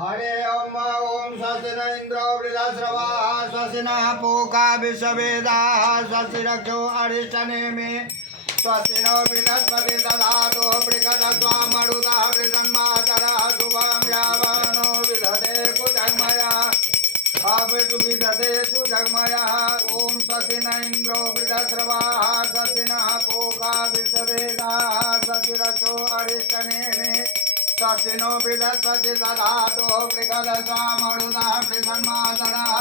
हरे ओम ओम स्वस्ति न इंद्रो वृद्धश्रवाः स्वस्ति नः पूषा विश्ववेदाः स्वस्ति रक्षो अरिष्टनेमिः स्वस्ति नो बृहस्पति दधातु बृहदस्वामरुतः बृहन्मातरः शुभं यावनो विदधे कुजग्मयः विदधे सुजग्मयः ओम स्वस्ति न इंद्रो वृद्धश्रवाः स्वस्ति नः पूषा विश्ववेदाः स्वस्ति रक्षो अरिष्टनेमिः स्वस्ति नो बृहस्पति दधातु बृहदस्वामरुतः बृहन्मातरः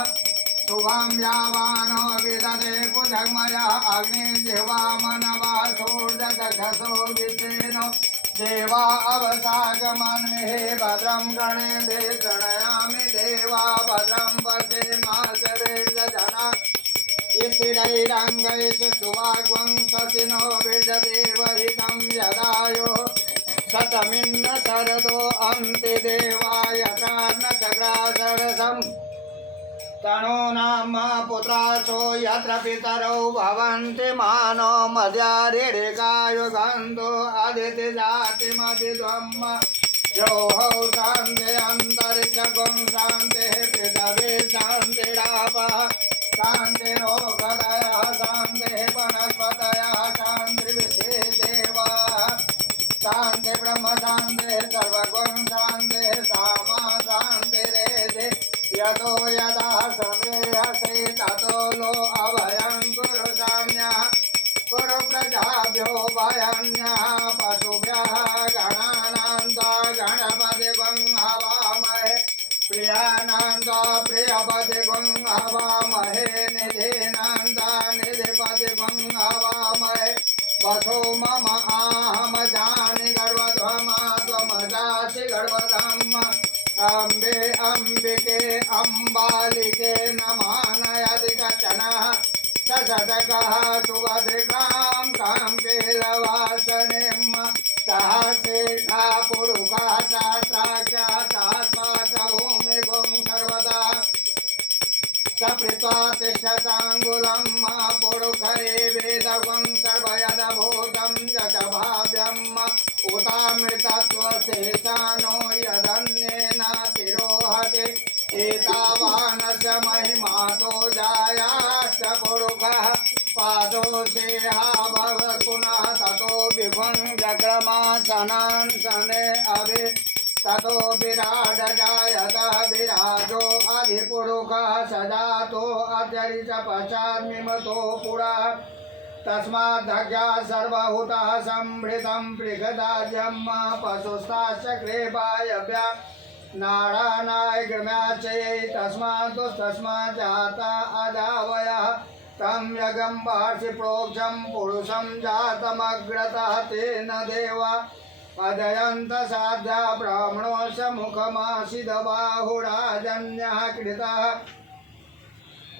शुभं यावानो विदधे कुजग्मयः अग्निजिह्वा मनवः सूर्यचक्षुषो विषेनो देवा अवसागमन्महे भद्रं गणेभिः गणयामि देवा भद्रं पश्येमाशवेर्यजना स्थिरैरङ्गैः सुवाग्वं स्वस्तिनो विजदेवहितं यदायो शतमिन्न शरदो अन्ते देवाय कर्णचक्रासरसम् तनो नाम पुत्रासो यत्र पितरौ भवन्ति मानो मध्यारिकायुगन्धो अदिति जातिमधिध्वम् यो हौ शान्ति अन्तरिक्षगुं शान्तिः पृथिवी शान्तिरापः शान्तिरोगदयः शान्तिः वनस्पतयः शान्तिर्विशेषदेवाः शान्ति ब्रह्म शान्तिः सर्वगुं शान्तिः सामा शान्तिरेधि यतो यदा समेहसे ततो लो अभयं कुरु साम्यः कुरु प्रजाभ्यो भयन्यः पशुभ्यः गणानान्ता गणपतिगुं हवामहे प्रियानान्ता प्रियपतिगुं हवामहे निधीनान्ता निधिपतिगुं हवामहे वसो मम आहम जानि गर्वध्वमा त्वमजासि गर्वधम् अम्बे अम्बिके अम्बालिके नमानयदिकचनः सशतकः सुभद्रिकां काम्बेलवासनिं सहस्रेखा पुरुषा सहस्राक्षा सहस्रभूमिगुं सर्वदा सपृत्वा तिष्ठताङ्गुलं पुरुषरे वेदगुं सर्वयदभूतं जगभाव्यम् उतामृतत्वशेषानो यदन्येन तिरोहते एतावानस्य महिमातो जायाश्च पुरुषः पादोषेहाभवत् पुनः ततो विभुं जक्रमासनान् शने अभि ततो विराज जायतः विराजो अधिपुरुषः सजातो अत्यरिच पश्चान्मिमतो पुरा तस्माद्धज्ञा सर्वभूतः संभृतं पृषदाज्यं पशुस्ताश्चक्रे वायव्या नारायणाय गम्याचये तस्मात् जाता अजावयः तं यगं वार्षि प्रोक्षं पुरुषं जातमग्रतः तेन देवा अजयन्त साध्या ब्राह्मणोऽस्य मुखमासिदबाहुराजन्यः कृतः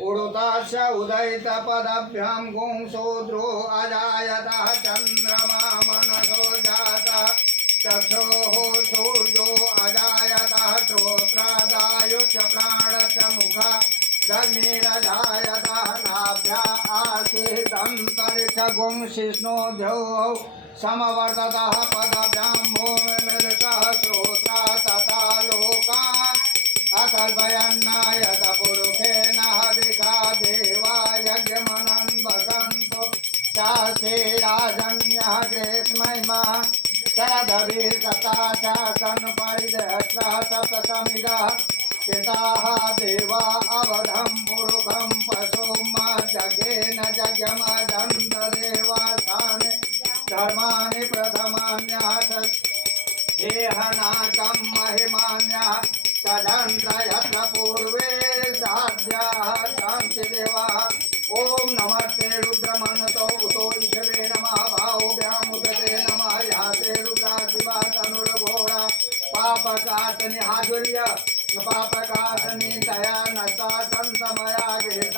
उडुतस्य उदयितपदभ्यां गुंशूद्रो अजायतः चन्द्रमा मनसो जातः चक्षुः सूर्यो अजायतः श्रोत्रादायुश्च प्राणश्च मुखा जग्निरजायतः नाभ्या आसीदन्तरिक्षगुं शिष्णोद्यौ समवर्ततः पदभ्यां भूमिमृतः श्रोत्रा तथा लोकान् अकल्पयन्नायत पुरुषेण हविषा देवा यज्ञमनं वसन्तो चासेराजन्यः ग्रीष्मैमा शरदभिर्गता शासन् परिदहस्रः सप्तसमिदः पिताः देवा अवधं पुरुषं पशुं जज्ञेन जज्ञमदन्त देवास्थाने धर्माणि प्रथमान्यः हेहनाकं महिमान्यः तदन्त यत्र पूर्वे साध्याः शान्तिदेवाः ॐ नमस्ते रुद्रमन्नतो उतो ईशवे नमः भावभ्याम् उदते नमः याते रुद्रा शिवा तनुर्घोरा पापकाशनि हाजुर्य पापकाश